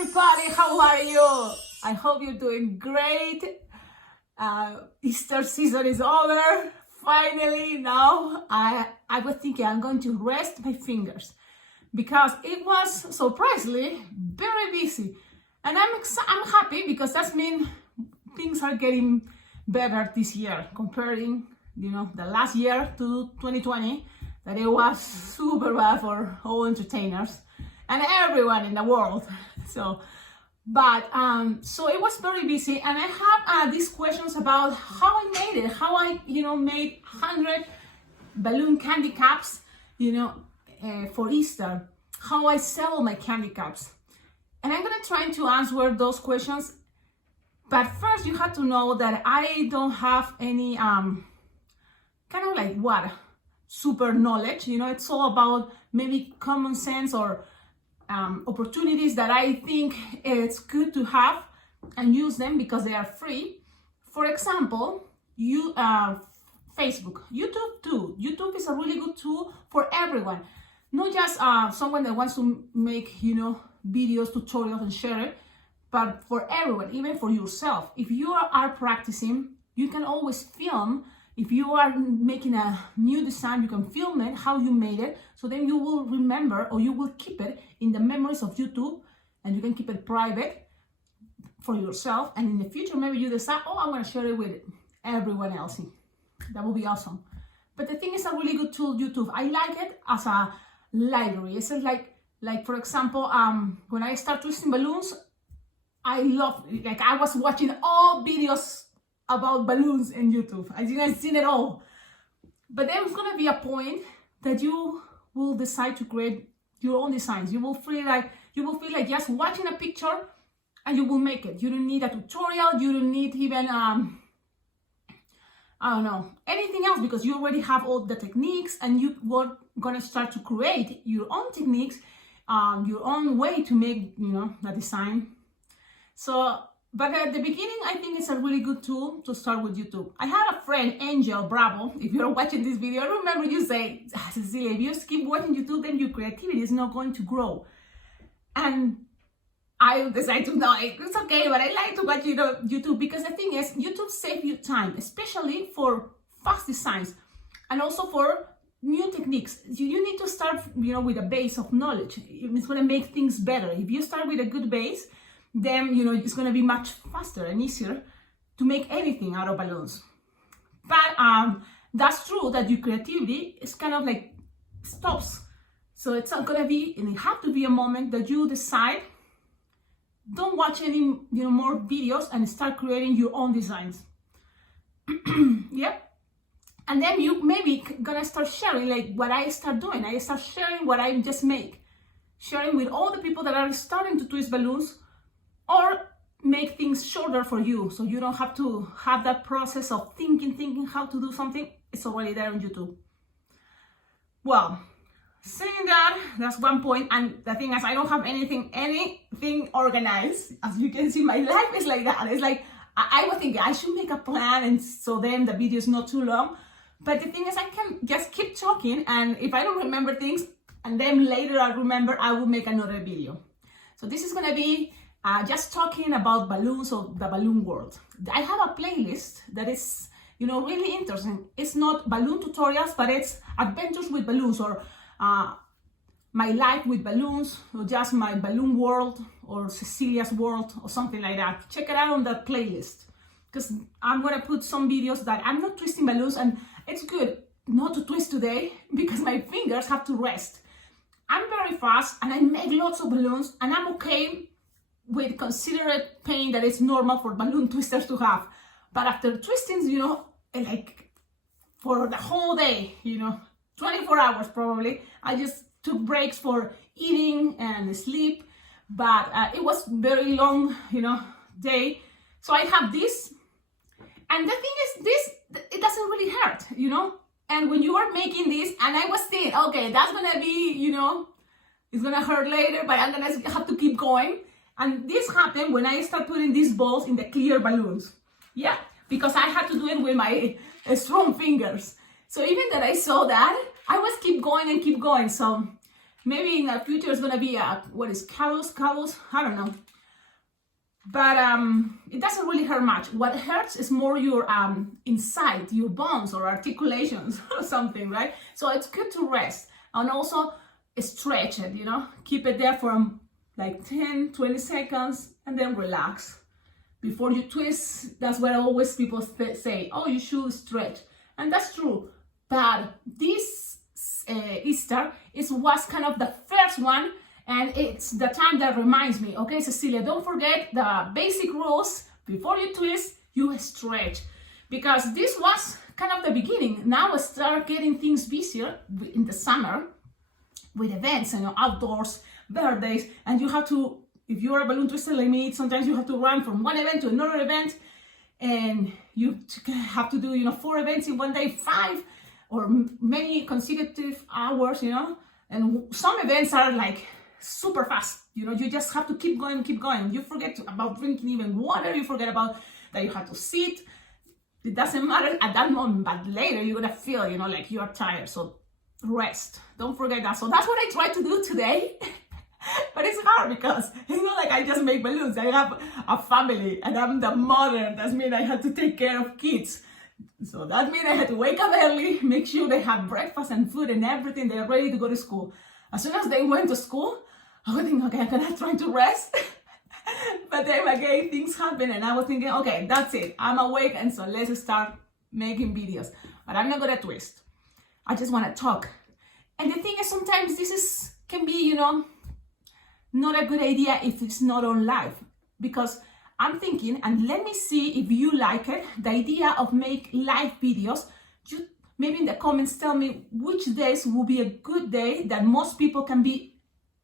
everybody, how are you? I hope you're doing great. Easter season is over. Finally, now I was thinking I'm going to rest my fingers because it was surprisingly very busy, and I'm happy because that means things are getting better this year comparing, the last year to 2020, that it was super bad for all entertainers and everyone in the world. So it was very busy, and I have these questions about how I made it, how I made 100 balloon candy caps for Easter, how I sell my candy caps, and I'm gonna try to answer those questions. But first, you have to know that I don't have any super knowledge. It's all about maybe common sense or opportunities that I think it's good to have and use them because they are free. For example, Facebook, YouTube too. YouTube is a really good tool for everyone, not just someone that wants to make videos, tutorials, and share it, but for everyone, even for yourself. If you are practicing, you can always film. If you are making a new design, you can film it, how you made it, so then you will remember, or you will keep it in the memories of YouTube, and you can keep it private for yourself. And in the future, maybe you decide, I'm gonna share it with everyone else. That would be awesome. But the thing is a really good tool, YouTube. I like it as a library. It's like for example, when I start twisting balloons, I was watching all videos about balloons in YouTube. I think I've seen it all. But there's gonna be a point that you will decide to create your own designs. You will feel like just watching a picture and you will make it. You don't need a tutorial, you don't need even anything else, because you already have all the techniques, and you were gonna start to create your own techniques, your own way to make the design. But at the beginning, I think it's a really good tool to start with YouTube. I had a friend, Angel Bravo. If you're watching this video, I remember you say, Cecilia, if you just keep watching YouTube, then your creativity is not going to grow. And I decided to know it's okay, but I like to watch YouTube, because the thing is, YouTube saves you time, especially for fast designs and also for new techniques. You need to start with a base of knowledge. It's going to make things better. If you start with a good base, then it's going to be much faster and easier to make anything out of balloons. But that's true that your creativity is kind of like stops. So it's not going to be, and it have to be a moment that you decide, don't watch any more videos and start creating your own designs. Yep. And then you maybe gonna start sharing, like what I start doing. I start sharing what I just make, sharing with all the people that are starting to twist balloons, or make things shorter for you, so you don't have to have that process of thinking how to do something. It's already there on YouTube. Well, saying that's one point. And the thing is, I don't have anything organized. As you can see, my life is like that. It's like I was thinking I should make a plan, and so then the video is not too long. But the thing is, I can just keep talking, and if I don't remember things, and then later I remember, I will make another video. So this is gonna be just talking about balloons, or the balloon world. I have a playlist that is, really interesting. It's not balloon tutorials, but it's adventures with balloons, or my life with balloons, or just my balloon world, or Cecilia's world, or something like that. Check it out on the playlist, because I'm gonna put some videos that I'm not twisting balloons, and it's good not to twist today because my fingers have to rest. I'm very fast and I make lots of balloons, and I'm okay with considerate pain that is normal for balloon twisters to have. But after twisting, like for the whole day, 24 hours probably, I just took breaks for eating and sleep. But it was very long, day. So I have this. And the thing is, it doesn't really hurt, And when you are making this, and I was thinking, okay, that's gonna be, it's gonna hurt later, but I'm gonna have to keep going. And this happened when I started putting these balls in the clear balloons. Yeah, because I had to do it with my strong fingers. So even that I saw that, I was keep going. So Maybe in the future it's gonna be what is callus, I don't know. But it doesn't really hurt much. What hurts is more your inside, your bones or articulations or something, right? So it's good to rest and also stretch it, you know, keep it there for like 10, 20 seconds and then relax. Before you twist, that's what always people say, oh, you should stretch. And that's true. But this Easter was kind of the first one, and it's the time that reminds me, okay, Cecilia, don't forget the basic rules. Before you twist, you stretch. Because this was kind of the beginning. Now I start getting things busier in the summer with events, you know, outdoors, birthdays, and you have to, if you're a balloon twister like me, sometimes you have to run from one event to another event, and you have to do, you know, 4 events in one day, 5 or many consecutive hours, you know, and some events are like super fast, you know, you just have to keep going. You forget about drinking even water, you forget about that you have to sit. It doesn't matter at that moment, but later you're gonna feel, you know, like you're tired, so rest. Don't forget that. So that's what I try to do today. But it's hard because it's not like I just make balloons. I have a family and I'm the mother. That means I have to take care of kids. So that means I had to wake up early, make sure they have breakfast and food and everything. They're ready to go to school. As soon as they went to school, I was thinking, okay, I'm gonna try to rest. But then again, things happen and I was thinking, okay, that's it. I'm awake and so let's start making videos. But I'm not gonna twist. I just wanna talk. And the thing is, sometimes this can be, you know, not a good idea if it's not on live. Because I'm thinking, and let me see if you like it, the idea of make live videos. You maybe in the comments tell me which days will be a good day that most people can be,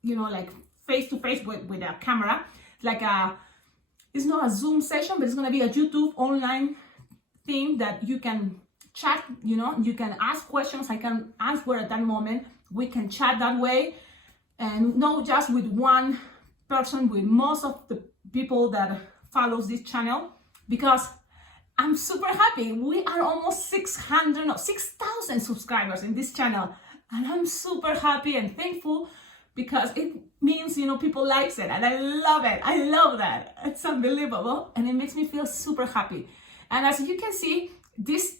you know, like face to face with a camera. Like it's not a Zoom session, but it's gonna be a YouTube online thing that you can chat, you know, you can ask questions, I can answer at that moment, we can chat that way, and not just with one person, with most of the people that follows this channel, because I'm super happy. We are almost 6,000 subscribers in this channel, and I'm super happy and thankful because it means, you know, people likes it, and I love it. I love that. It's unbelievable, and it makes me feel super happy. And as you can see, this,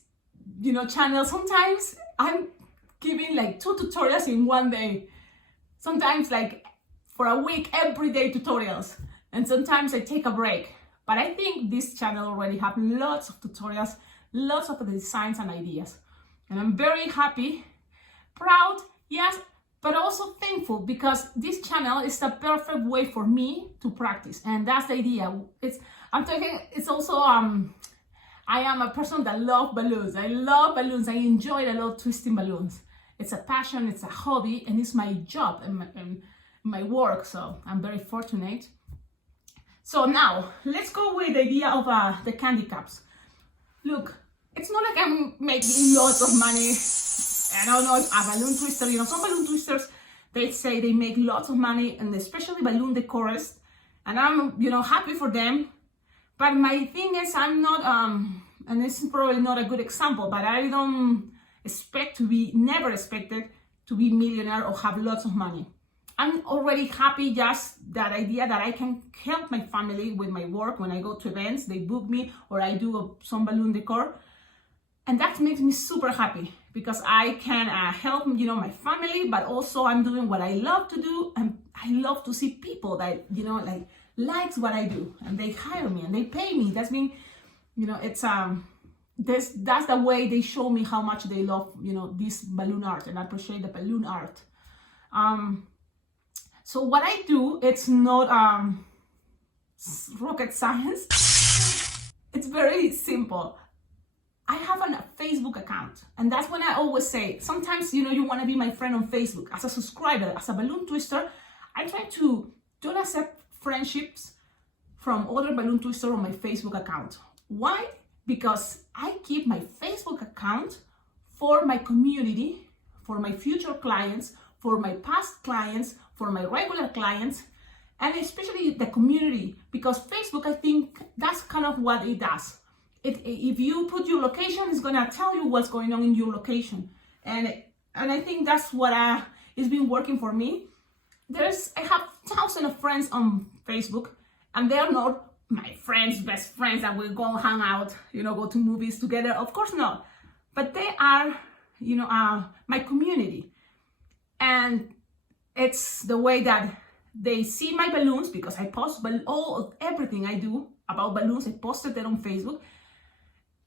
you know, channel, sometimes I'm giving like 2 tutorials in one day. Sometimes like for a week, everyday tutorials. And sometimes I take a break. But I think this channel already have lots of tutorials, lots of designs and ideas. And I'm very happy, proud, yes, but also thankful, because this channel is the perfect way for me to practice. And that's the idea. It's also, I am a person that loves balloons. I love balloons. I enjoy it. I love twisting balloons. It's a passion, it's a hobby, and it's my job and my work. So I'm very fortunate. So now let's go with the idea of the candy cups. Look, it's not like I'm making lots of money. I don't know, a balloon twister, you know, some balloon twisters, they say they make lots of money, and especially balloon decorists, and I'm, you know, happy for them. But my thing is, I'm not, and this is probably not a good example, but I don't never expected to be millionaire or have lots of money. I'm already happy, just that idea that I can help my family with my work. When I go to events, they book me, or I do some balloon decor. And that makes me super happy, because I can help, you know, my family, but also I'm doing what I love to do. And I love to see people that, you know, like likes what I do, and they hire me and they pay me. That's been, you know, it's that's the way they show me how much they love, you know, this balloon art, and I appreciate the balloon art. So what I do, it's not rocket science. It's very simple. I have a Facebook account, and that's when I always say, sometimes, you know, you want to be my friend on Facebook as a subscriber, as a balloon twister. I try to don't accept friendships from other balloon twisters on my Facebook account. Why? Because I keep my Facebook account for my community, for my future clients, for my past clients, for my regular clients, and especially the community, because Facebook, I think that's kind of what it does. If you put your location, it's gonna tell you what's going on in your location, and I think that's what it's been working for me. I have thousands of friends on Facebook, and they are not my friends, best friends that will go hang out, go to movies together. Of course not. But they are, my community. And it's the way that they see my balloons, because I post everything I do about balloons. I posted it on Facebook,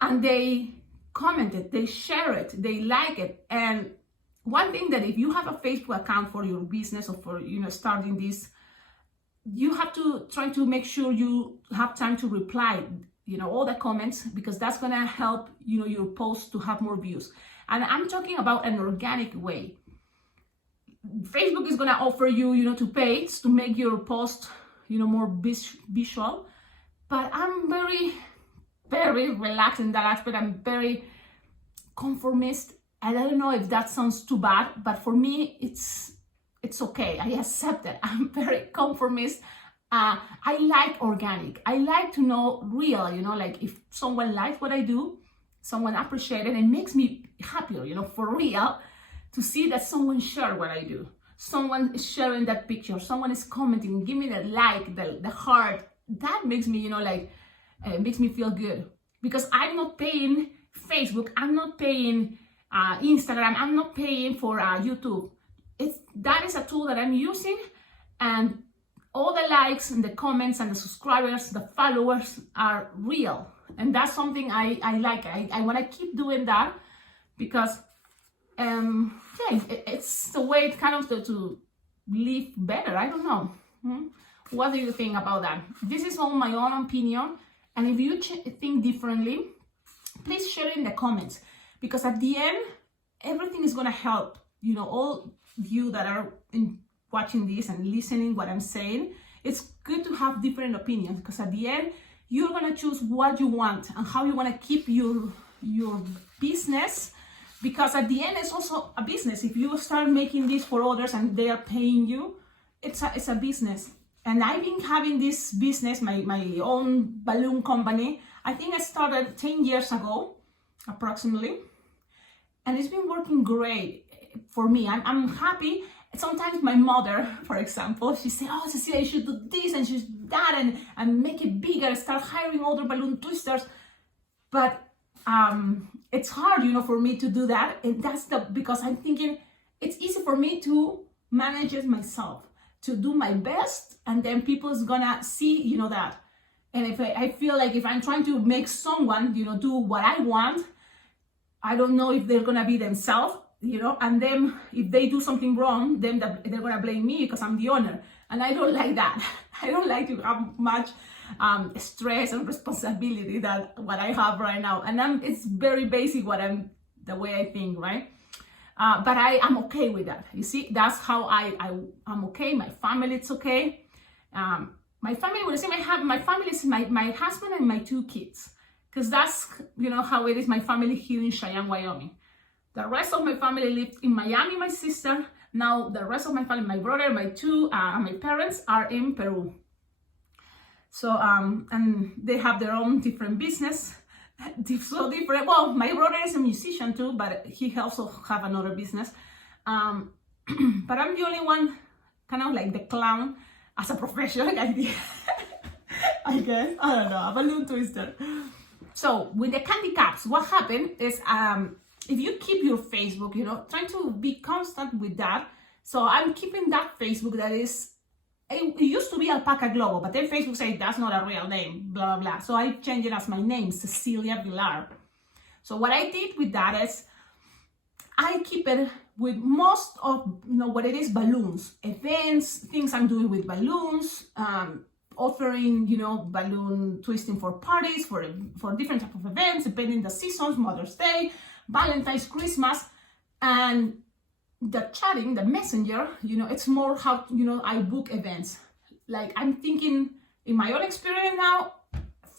and they comment it, they share it, they like it. And one thing, that if you have a Facebook account for your business or for starting this, you have to try to make sure you have time to reply all the comments, because that's gonna help your post to have more views. And I'm talking about an organic way. Facebook is gonna offer you to pay to make your post more visual, but I'm very, very relaxed in that aspect. I'm very conformist. And I don't know if that sounds too bad, but for me, it's okay. I accept it. I'm very conformist. I like organic. I like to know real, like if someone likes what I do, someone appreciates it, it makes me happier, for real, to see that someone shared what I do. Someone is sharing that picture. Someone is commenting, give me the like, the heart. That makes me, makes me feel good. Because I'm not paying Facebook. I'm not paying Instagram. I'm not paying for YouTube. That is a tool that I'm using, and all the likes and the comments and the subscribers, the followers are real. And that's something I like. I want to keep doing that, because it's the way kind of to live better. I don't know. What do you think about that? This is all my own opinion, and if you think differently, please share in the comments, because at the end, everything is gonna help. All you that are watching this and listening what I'm saying, it's good to have different opinions, because at the end, you're gonna choose what you want and how you want to keep your business, because at the end, it's also a business. If you start making this for others and they are paying you, it's a business. And I've been having this business, my own balloon company. I think I started 10 years ago, approximately, and it's been working great for me. I'm happy. Sometimes my mother, for example, she said, "Oh, Cecilia, you should do this and you should that, and make it bigger, start hiring other balloon twisters." But it's hard, for me to do that. And that's because I'm thinking it's easy for me to manage it myself, to do my best, and then people's gonna see, that. And if I feel like if I'm trying to make someone, do what I want, I don't know if they're gonna be themselves, and then if they do something wrong, then they're gonna blame me because I'm the owner. And I don't like that. I don't like to have much stress and responsibility that what I have right now. And it's very basic the way I think, right? But I'm okay with that. You see, that's how I'm okay. My family, it's okay. My family, when I say my family is my husband and my 2 kids, because that's, how it is, my family here in Cheyenne, Wyoming. The rest of my family lives in Miami, my sister. Now the rest of my family, my brother, my parents are in Peru. So, and they have their own different business. So different. Well, my brother is a musician too, but he also have another business. But I'm the only one, kind of like the clown as a profession, I guess. I don't know, a balloon twister. So with the candy caps, what happened is, if you keep your Facebook, trying to be constant with that. So I'm keeping that Facebook that is, it used to be Alpacaglobo, but then Facebook said that's not a real name, blah, blah, blah. So I changed it as my name, Cecilia Villar. So what I did with that is, I keep it with most of, what it is, balloons, events, things I'm doing with balloons, offering, balloon twisting for parties, for different type of events, depending the seasons, Mother's Day, Valentine's, Christmas. And the chatting, the messenger, it's more how, I book events. Like I'm thinking in my own experience now,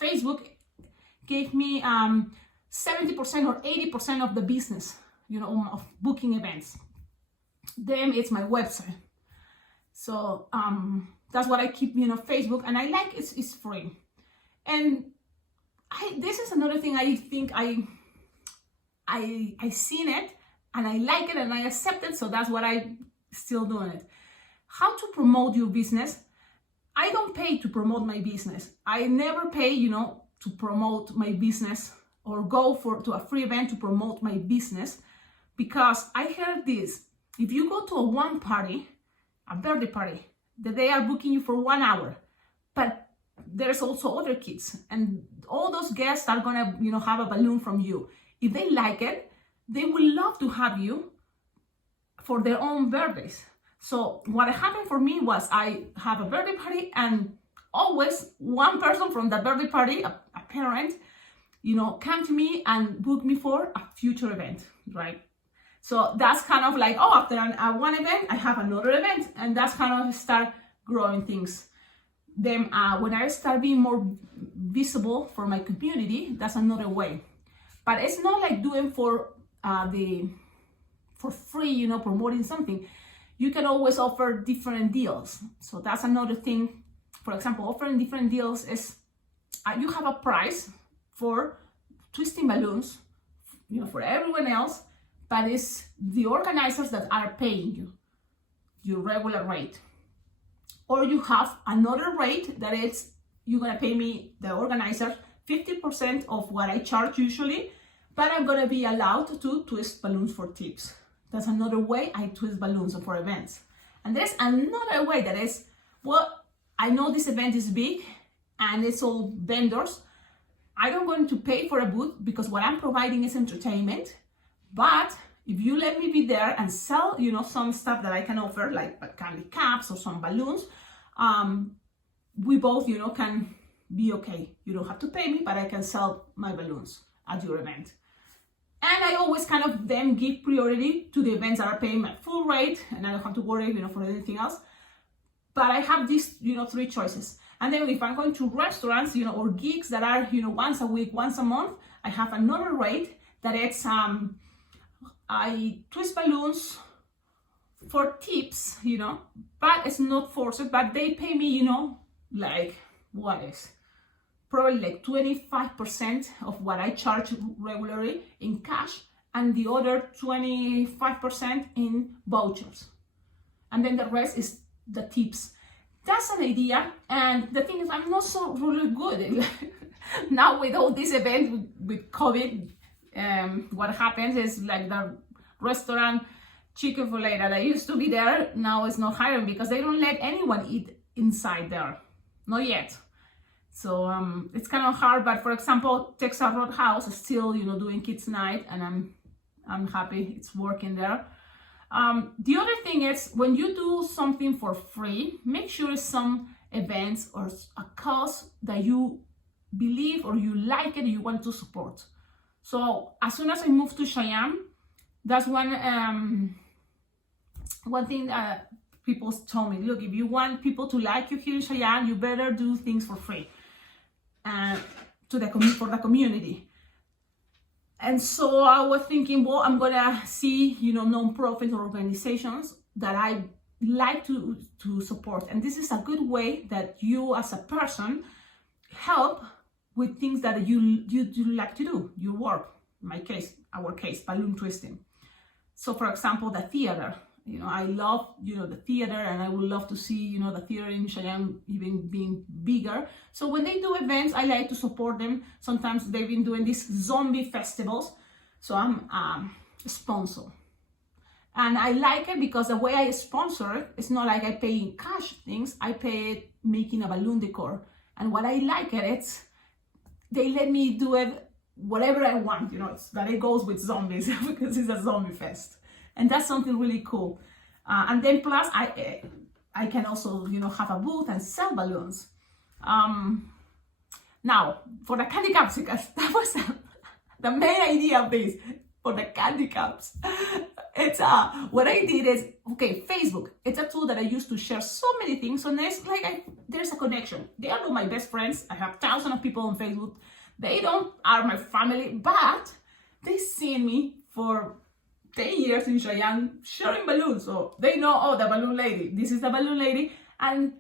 Facebook gave me 70% or 80% of the business, of booking events. Then it's my website. So that's what I keep, Facebook, and I like it's free. And this is another thing I think I seen it, and I like it, and I accept it. So that's what I still doing it. How to promote your business? I don't pay to promote my business. I never pay, to promote my business or go to a free event to promote my business, because I heard this. If you go to a birthday party, that they are booking you for 1 hour, but there's also other kids, and all those guests are gonna, have a balloon from you. If they like it, they will love to have you for their own birthdays. So what happened for me was I have a birthday party, and always one person from that birthday party, a parent, come to me and book me for a future event, right? So that's kind of like, after one event, I have another event, and that's kind of start growing things. Then when I start being more visible for my community, that's another way. But it's not like doing for free, promoting something. You can always offer different deals. So that's another thing. For example, offering different deals is you have a price for twisting balloons, for everyone else, but it's the organizers that are paying you your regular rate. Or you have another rate that is, you're gonna pay me, the organizer, 50% of what I charge usually, but I'm gonna be allowed to twist balloons for tips. That's another way I twist balloons for events. And there's another way that is, I know this event is big and it's all vendors. I don't going to pay for a booth because what I'm providing is entertainment. But if you let me be there and sell, some stuff that I can offer, like candy caps or some balloons, we both, can be okay. You don't have to pay me, but I can sell my balloons at your event. And I always kind of then give priority to the events that are paying my full rate, and I don't have to worry, for anything else. But I have these, 3 choices. And then if I'm going to restaurants, or gigs that are, once a week, once a month, I have another rate that it's, I twist balloons for tips, but it's not forced, but they pay me, probably like 25% of what I charge regularly in cash, and the other 25% in vouchers. And then the rest is the tips. That's an idea. And the thing is, I'm not so really good. Now with all these events with COVID, what happens is like the restaurant Chick-fil-A that I used to be there, now is not hiring because they don't let anyone eat inside there. Not yet. So it's kind of hard, but for example, Texas Roadhouse is still, doing kids night, and I'm happy it's working there. The other thing is, when you do something for free, make sure it's some events or a cause that you believe or you like it, you want to support. So as soon as I moved to Cheyenne, that's one thing that people told me, look, if you want people to like you here in Cheyenne, you better do things for free. For the community. And so I was thinking, I'm gonna see, non-profit organizations that I like to support. And this is a good way that you as a person help with things that you like to do, your work. In my case, our case, balloon twisting. So for example, the theater. I love, the theater, and I would love to see, the theater in Cheyenne even being bigger. So when they do events, I like to support them. Sometimes they've been doing these zombie festivals. So I'm a sponsor. And I like it because the way I sponsor it, it's not like I pay in cash things. I pay it making a balloon decor. And what I like it's they let me do it whatever I want. It's that it goes with zombies because it's a zombie fest. And that's something really cool. And then plus, I can also, have a booth and sell balloons. Now, for the candy caps, because that was the main idea of this, for the candy caps. It's, what I did is, Facebook. It's a tool that I use to share so many things. So there's a connection. They are all my best friends. I have thousands of people on Facebook. They are my family, but they see me for 10 years in Cheyenne sharing balloons, so they know, the balloon lady, this is the balloon lady. And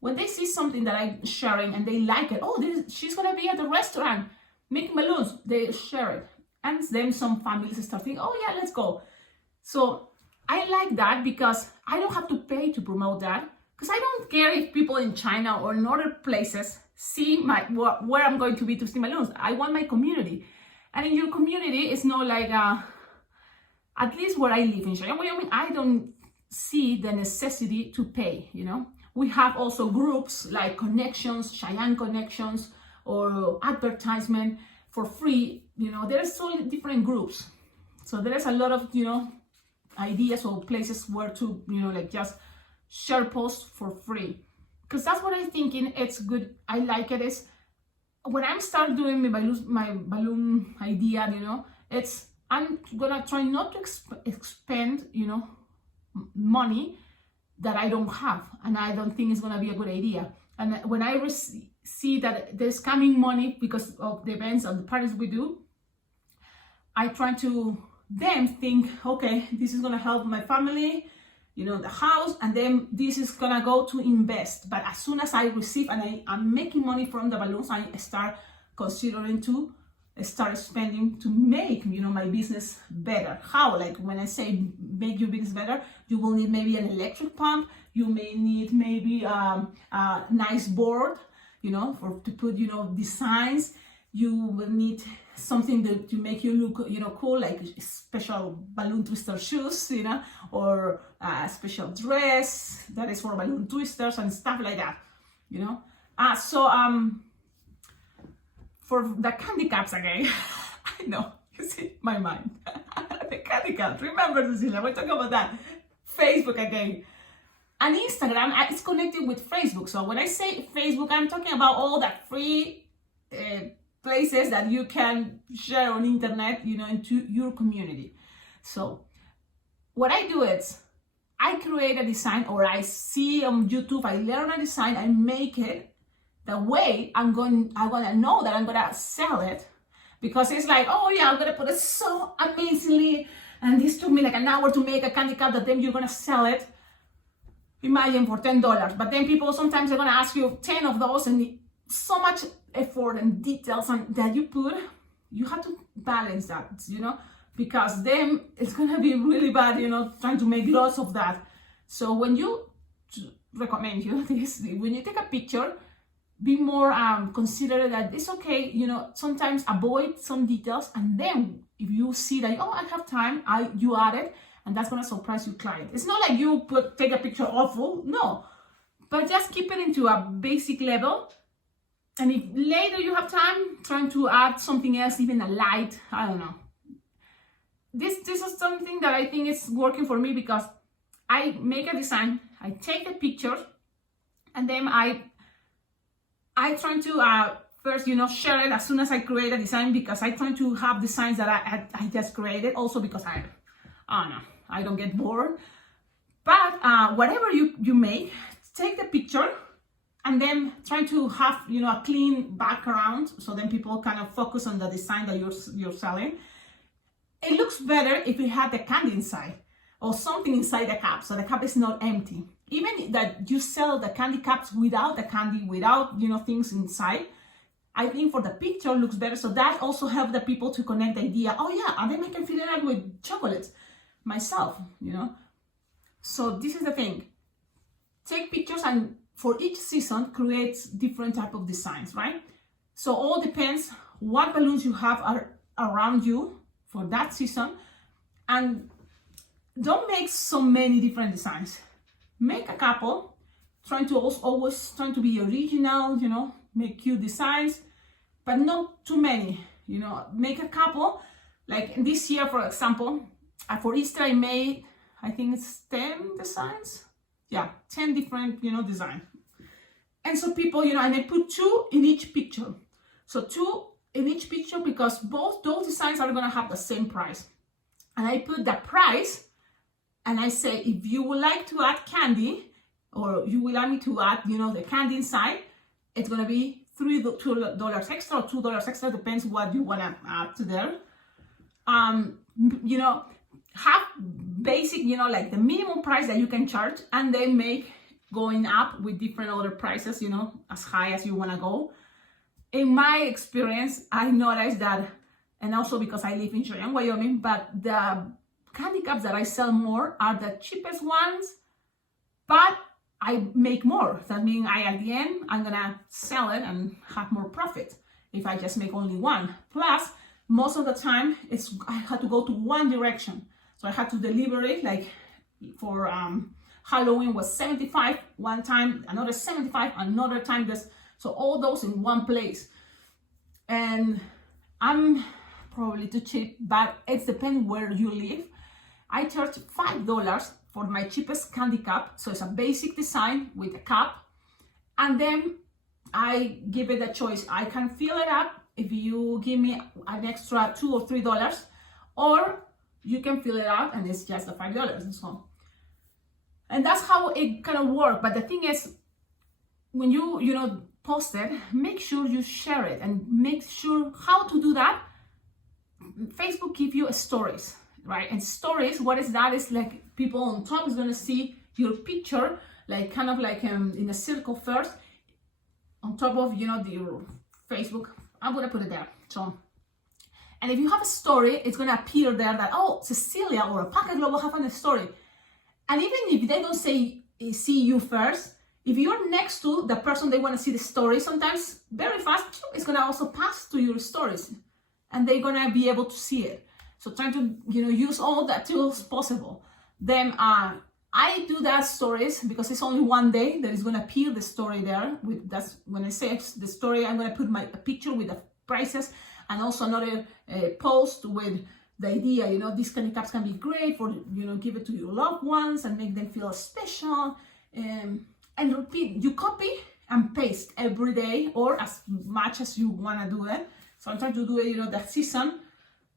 when they see something that I'm sharing and they like it, she's gonna be at the restaurant making balloons, they share it. And then some families start thinking, let's go. So I like that because I don't have to pay to promote that, because I don't care if people in China or in other places see where I'm going to be to see balloons. I want my community. And in your community, it's not like, at least where I live in Cheyenne, Wyoming, I don't see the necessity to pay, you know. We have also groups like Connections, Cheyenne Connections, or advertisement for free. You know, there's so different groups. So there's a lot of, you know, ideas or places where to, you know, like just share posts for free. Because that's what I'm thinking. It's good. I like it. Is when I start doing my balloon idea, you know, I'm gonna try not to expend, you know, money that I don't have, and I don't think it's gonna be a good idea. And when I see that there's coming money because of the events and the parties we do, I try to then think, okay, this is gonna help my family, you know, the house, and then this is gonna go to invest. But as soon as I receive and I'm making money from the balloons, I start considering to start spending to make, you know, my business better. How? Like when I say make your business better, you will need maybe an electric pump. You may need maybe a nice board, you know, to put, you know, designs. You will need something to make you look, you know, cool, like special balloon twister shoes, you know, or a special dress that is for balloon twisters and stuff like that, you know. For the candy cups again, I know, you see my mind. The candy cups, remember, Cecilia, we're talking about that. Facebook again. And Instagram is connected with Facebook. So when I say Facebook, I'm talking about all that free places that you can share on internet, you know, into your community. So what I do is I create a design, or I see on YouTube, I learn a design, I make it. The way I'm gonna know that I'm gonna sell it, because it's like, oh yeah, I'm gonna put it so amazingly, and this took me like an hour to make a candy cup, that then you're gonna sell it, imagine, for $10. But then people sometimes are gonna ask you 10 of those, and so much effort and details that you put, you have to balance that, you know, because then it's gonna be really bad, you know, trying to make lots of that. So when you recommend you this, when you take a picture, be more considerate that it's okay, you know, sometimes avoid some details, and then if you see that, oh, I have time, you add it, and that's gonna surprise your client. It's not like you take a picture awful, no, but just keep it into a basic level. And if later you have time, trying to add something else, even a light, I don't know. This is something that I think is working for me, because I make a design, I take the picture, and then I try to first, you know, share it as soon as I create a design, because I try to have designs that I just created, also because I don't know, I don't get bored. But whatever you make, take the picture, and then try to have, you know, a clean background, so then people kind of focus on the design that you're selling. It looks better if you have the candy inside, or something inside the cup, so the cup is not empty. Even that you sell the candy cups without the candy, without, you know, things inside, I think for the picture looks better. So that also helps the people to connect the idea, oh yeah, and then I can fill it out with chocolates myself, you know. So this is the thing. Take pictures, and for each season create different type of designs, right? So all depends what balloons you have are around you for that season, and don't make so many different designs. Make a couple, trying to always trying to be original, you know, make cute designs, but not too many, you know. Make a couple, like this year, for example, for Easter I made, I think it's 10 designs, yeah, 10 different, you know, designs. And so people, you know, and I put 2 in each picture. So 2 in each picture, because both those designs are gonna have the same price. And I put the price, and I say, if you would like to add candy, or you will like me to add, you know, the candy inside, it's gonna be $2 extra or $2 extra, depends what you wanna add to there. You know, have basic, you know, like the minimum price that you can charge, and then make going up with different other prices, you know, as high as you wanna go. In my experience, I noticed that, and also because I live in Cheyenne, Wyoming, but the candy cups that I sell more are the cheapest ones, but I make more. That means at the end, I'm gonna sell it and have more profit if I just make only one. Plus, most of the time, I had to go to one direction. So I had to deliver it, like for Halloween was 75 one time, another 75, another time this. So all those in one place. And I'm probably too cheap, but it depends where you live. I charge $5 for my cheapest candy cup. So it's a basic design with a cup. And then I give it a choice. I can fill it up if you give me an extra $2 or $3, or you can fill it out and it's just the $5 and so on. And that's how it kind of works. But the thing is, when you post it, make sure you share it, and make sure how to do that. Facebook give you stories, right? And stories, what is that? Is like people on top is going to see your picture, like kind of like in a circle first, on top of your Facebook. I'm going to put it there. So, and if you have a story, it's going to appear there that, oh, Cecilia or Alpacaglobo have a story. And even if they don't see you first, if you're next to the person they want to see the story, sometimes very fast, it's going to also pass to your stories, and they're going to be able to see it. So try to use all the tools possible. Then I do that stories because it's only one day that is going to appear the story there. That's when I say the story, I'm going to put a picture with the prices, and also another post with the idea, these candy cups can be great for, give it to your loved ones and make them feel special. And repeat, you copy and paste every day, or as much as you want to do it. So I'm trying to do it, the season,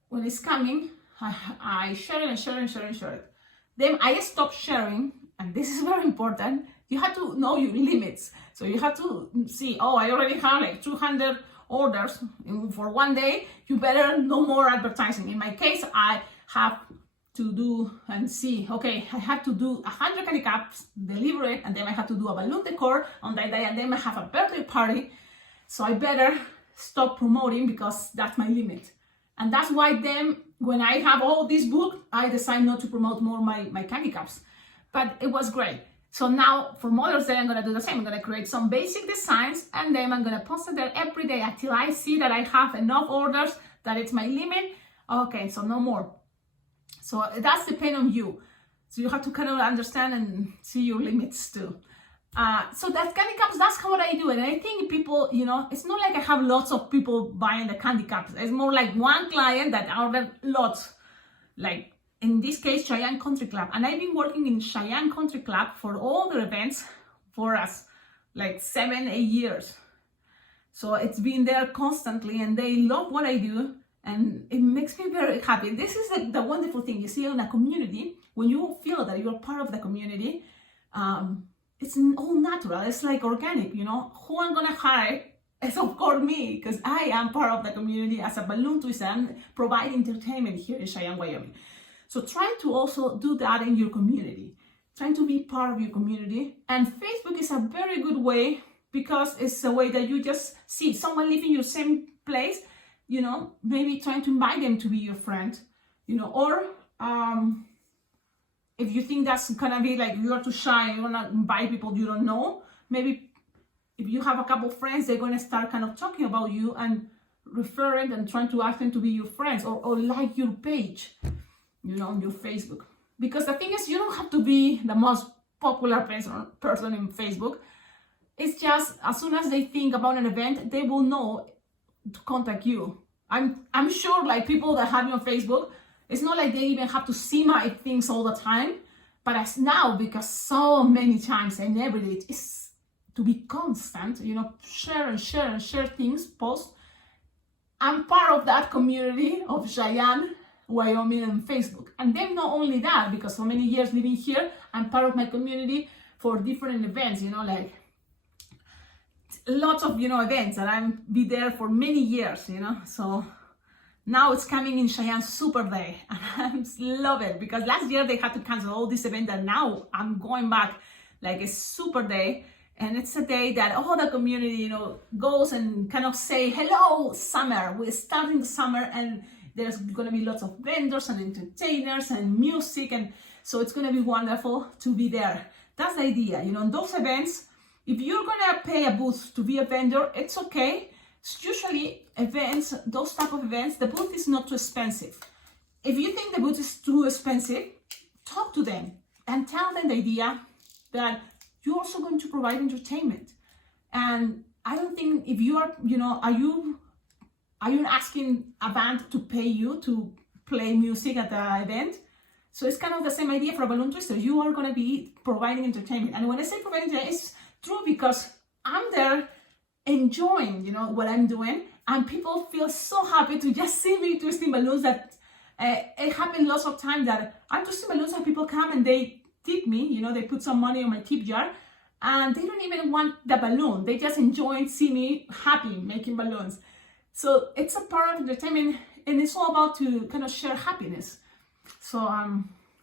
when it's coming, I share it and share it and share it and share it. Then I stop sharing, and this is very important. You have to know your limits. So you have to see, oh, I already have like 200 orders for one day. You better no more advertising. In my case, I have to do and see, okay, I have to do 100 candy cups, deliver it, and then I have to do a balloon decor on that day, and then I have a birthday party. So I better stop promoting because that's my limit. And that's why then when I have all this book, I decide not to promote more my candy cups. But it was great. So now for Mother's Day, I'm going to do the same. I'm going to create some basic designs, and then I'm going to post it there every day until I see that I have enough orders, that it's my limit. Okay, so no more. So that's depend on you. So you have to kind of understand and see your limits too. So that candy cups, that's what I do. And I think people, it's not like I have lots of people buying the candy cups. It's more like one client that ordered lots. Like in this case, Cheyenne Country Club. And I've been working in Cheyenne Country Club for all the events for us, like 7-8 years. So it's been there constantly, and they love what I do. And it makes me very happy. This is the wonderful thing. You see, in a community, when you feel that you're part of the community, it's all natural. It's like organic, Who I'm going to hire is, of course, me, because I am part of the community as a balloon twister and provide entertainment here in Cheyenne, Wyoming. So try to also do that in your community. Trying to be part of your community. And Facebook is a very good way, because it's a way that you just see someone living in your same place, maybe trying to invite them to be your friend, or if you think that's gonna be like you're too shy, you wanna invite people you don't know, maybe if you have a couple friends, they're gonna start kind of talking about you and referring and trying to ask them to be your friends, or like your page, on your Facebook. Because the thing is, you don't have to be the most popular person in Facebook. It's just as soon as they think about an event, they will know to contact you. I'm sure like people that have me on Facebook, it's not like they even have to see my things all the time, but as now, because so many times and every day, it's to be constant, share and share and share things, post. I'm part of that community of Cheyenne, Wyoming, and Facebook. And then not only that, because so many years living here, I'm part of my community for different events, like lots of events, and I'll be there for many years, so now it's coming in Cheyenne Super Day, and I love it, because last year they had to cancel all this event, and now I'm going back like a Super Day, and it's a day that all the community goes and kind of say hello summer, we're starting the summer, and There's gonna be lots of vendors and entertainers and music, and so it's gonna be wonderful to be there. That's the idea, you know. In those events, if you're gonna pay a booth to be a vendor, it's okay. It's usually events, those type of events, the booth is not too expensive. If you think the booth is too expensive, talk to them and tell them the idea that you're also going to provide entertainment. And I don't think if you are, you know, are you asking a band to pay you to play music at the event? So it's kind of the same idea for a balloon twister. You are going to be providing entertainment. And when I say providing entertainment, it's true because I'm there enjoying, you know, what I'm doing. And people feel so happy to just see me twisting balloons that it happened lots of times that I'm twisting balloons and people come and they tip me, you know, they put some money on my tip jar and they don't even want the balloon. They just enjoy and see me happy making balloons. So it's a part of entertainment and it's all about to kind of share happiness. So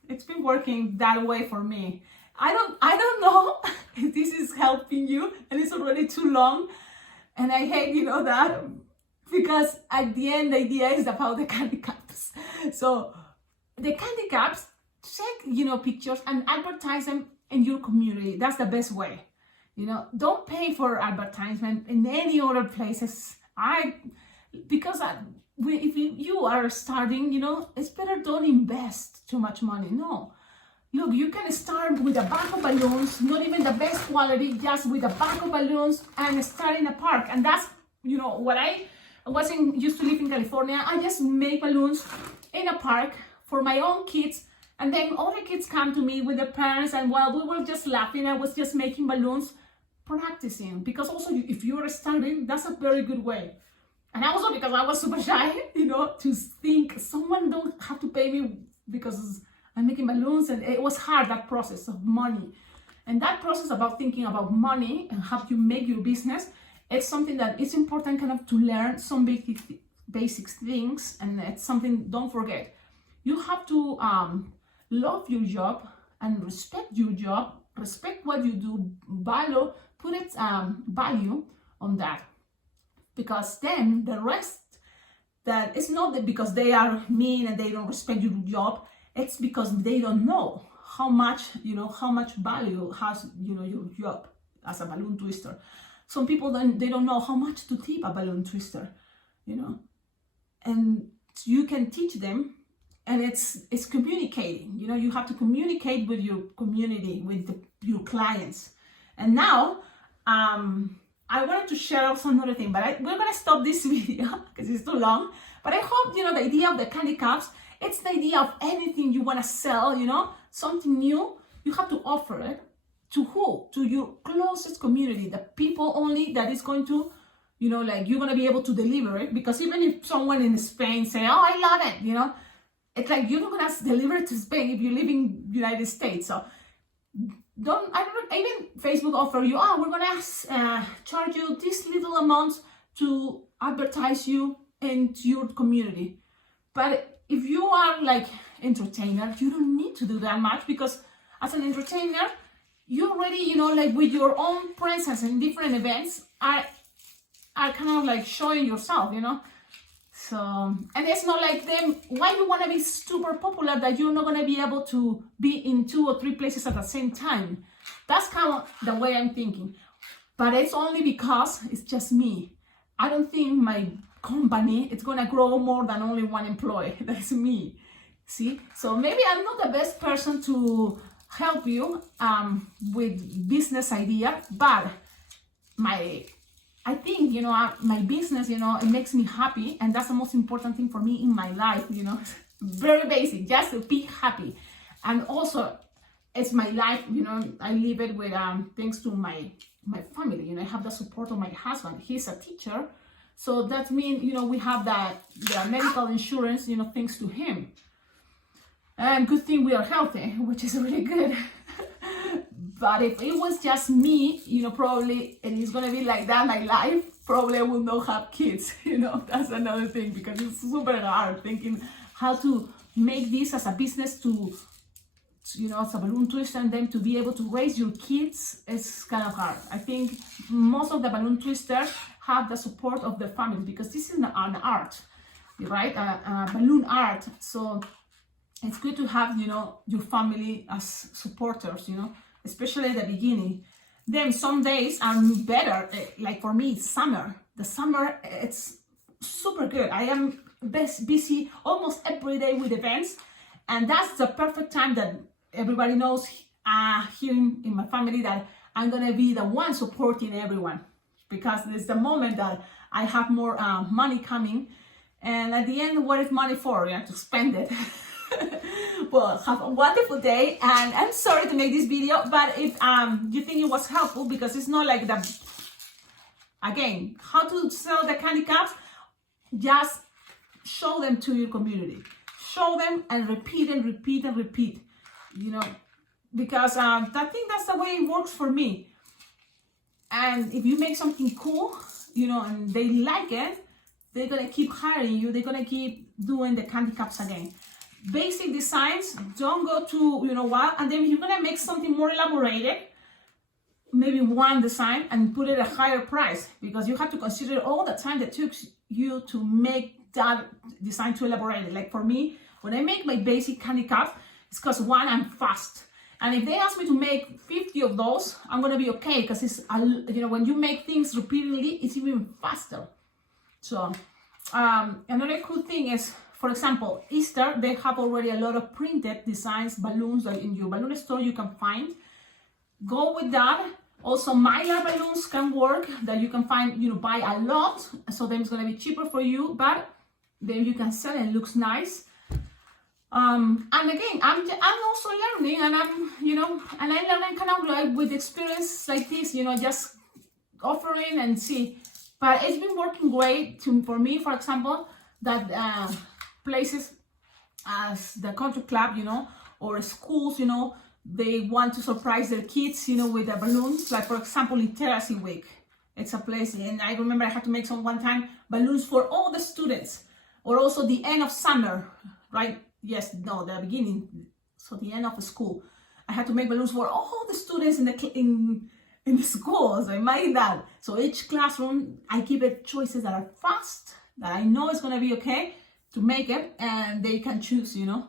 it's been working that way for me. I don't know if this is helping you, and it's already too long. And I hate, you know, that because at the end, the idea is about the candy cups. So the candy cups, check, you know, pictures and advertise them in your community. That's the best way. You know, don't pay for advertisement in any other places. If you are starting, you know, it's better don't invest too much money. No. Look, you can start with a bag of balloons, not even the best quality, just with a bag of balloons and start in a park. And that's, you know, what I used to live in California. I just make balloons in a park for my own kids. And then other kids come to me with their parents. And while we were just laughing, I was just making balloons, practicing. Because also, if you're starting, that's a very good way. And also because I was super shy, you know, to think someone don't have to pay me because I'm making balloons, and it was hard, that process of money. And that process about thinking about money and how you make your business, it's something that is important kind of to learn some basic things, and it's something, don't forget. You have to love your job and respect your job, respect what you do, put it value on that. Because then the rest, that it's not that because they are mean and they don't respect your job, it's because they don't know how much value has, you know, your job as a balloon twister. Some people they don't know how much to tip a balloon twister, you know. And you can teach them, and it's communicating. You know, you have to communicate with your community, with your clients. And now, I wanted to share also another thing, but we're gonna stop this video because it's too long. But I hope, you know, the idea of the candy cups, it's the idea of anything you want to sell, you know, something new, you have to offer it to who? To your closest community, the people only that is going to, you know, like you're going to be able to deliver it. Because even if someone in Spain say, oh, I love it, you know, it's like you're not going to deliver it to Spain if you live in United States. So even Facebook offer you, we're going to charge you this little amount to advertise you into your community. But if you are like entertainer, you don't need to do that much, because as an entertainer, you already, you know, like with your own presence in different events are kind of like showing yourself, you know. So, and it's not like them, why you want to be super popular that you're not going to be able to be in 2 or 3 places at the same time. That's kind of the way I'm thinking. But it's only because it's just me. I don't think my company, it's going to grow more than only one employee. That's me. See? So maybe I'm not the best person to help you with business idea, but I think, you know, my business, you know, it makes me happy, and that's the most important thing for me in my life, you know. Very basic, just to be happy. And also, it's my life, you know, I live it with thanks to my family, you know. I have the support of my husband. He's a teacher. So that means, you know, we have the medical insurance, you know, thanks to him. And good thing we are healthy, which is really good. But if it was just me, you know, probably, and it's going to be like that, my life, probably I will not have kids, you know. That's another thing, because it's super hard thinking how to make this as a business to you know, as a balloon twister, and then to be able to raise your kids is kind of hard. I think most of the balloon twisters have the support of their families, because this is an art. right? Balloon art. So it's good to have, you know, your family as supporters, you know, especially at the beginning. Then some days are better. Like for me, it's summer. The summer, it's super good. I am busy almost every day with events, and that's the perfect time that everybody knows here in my family that I'm gonna be the one supporting everyone, because it's the moment that I have more money coming, and at the end, what is money for? You have to spend it. Well, have a wonderful day, and I'm sorry to make this video, but if you think it was helpful, because it's not like the, again, how to sell the candy cups, just show them to your community, show them and repeat and repeat and repeat, you know, because I think that's the way it works for me. And if you make something cool, you know, and they like it, they're gonna keep hiring you, they're gonna keep doing the candy cups again. Basic designs, don't go too, you know, wild. And then you're gonna make something more elaborated, maybe one design, and put it at a higher price, because you have to consider all the time that took you to make that design to elaborate it. Like for me, when I make my basic candy cups, it's because one, I'm fast. And if they ask me to make 50 of those, I'm gonna be okay, because it's, you know, when you make things repeatedly, it's even faster. So another cool thing is, for example, Easter, they have already a lot of printed designs, balloons that in your balloon store you can find. Go with that. Also, Mylar balloons can work, that you can find, you know, buy a lot, so then it's gonna be cheaper for you, but then you can sell it, it looks nice. And again, I'm also learning, and I'm, you know, and I learn kind of like with experience like this, you know, just offering and see. But it's been working great for me, for example, that places as the country club, you know, or schools, you know, they want to surprise their kids, you know, with the balloons. Like for example, Literacy Week, it's a place, and I remember I had to make some one time balloons for all the students, or also the end of summer, right? Yes, no, the beginning, so the end of the school. I had to make balloons for all the students in the schools. I made that. So each classroom, I give it choices that are fast, that I know it's gonna be okay to make it, and they can choose, you know.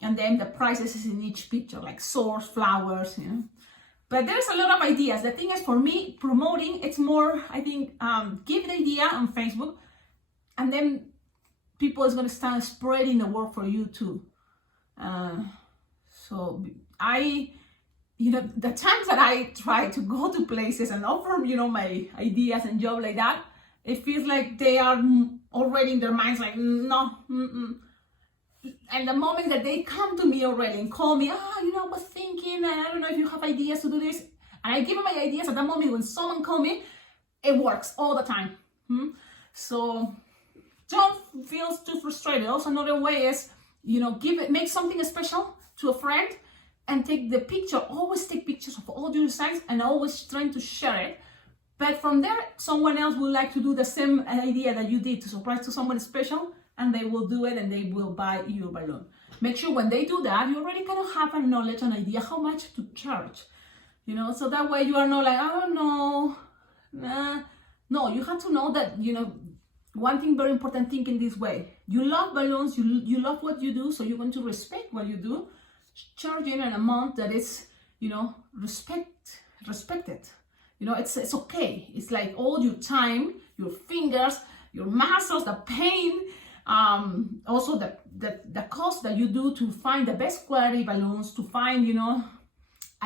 And then the prices is in each picture, like swords, flowers, you know. But there's a lot of ideas. The thing is, for me, promoting, it's more, I think, give the idea on Facebook, and then people is gonna start spreading the word for you too. So you know, the times that I try to go to places and offer, you know, my ideas and job like that, it feels like they are already in their minds like, no, And the moment that they come to me already and call me, you know, I was thinking, I don't know if you have ideas to do this. And I give them my ideas at that moment. When someone calls me, it works all the time. So don't feel too frustrated. Also, another way is, you know, make something special to a friend and take the picture. Always take pictures of all your designs and always trying to share it. But from there, someone else would like to do the same idea that you did to surprise to someone special, and they will do it and they will buy your balloon. Make sure when they do that, you already kind of have a knowledge and idea how much to charge, you know, so that way you are not like, I don't know, No, you have to know that, you know, one thing, very important thing in this way, you love balloons, you love what you do, so you're going to respect what you do, charging an amount that is, you know, respected. You know, it's okay. It's like all your time, your fingers, your muscles, the pain, also the cost that you do to find the best quality balloons, to find, you know,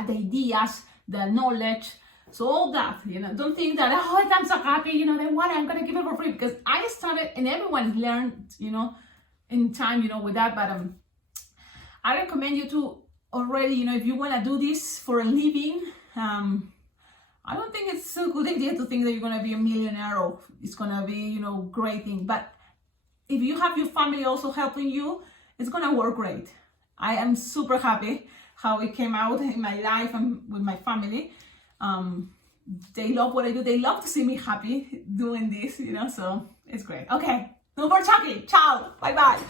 the ideas, the knowledge. So all that, you know, don't think that, oh, I'm so happy, you know, then what, I'm gonna give it for free, because I started and everyone learned, you know, in time, you know, with that. But I recommend you to already, you know, if you wanna do this for a living, I don't think it's a good idea to think that you're gonna be a millionaire or it's gonna be, you know, great thing. But if you have your family also helping you, it's gonna work great. I am super happy how it came out in my life and with my family. They love what I do. They love to see me happy doing this, you know, so it's great. Okay, no more talking. Ciao. Bye-bye.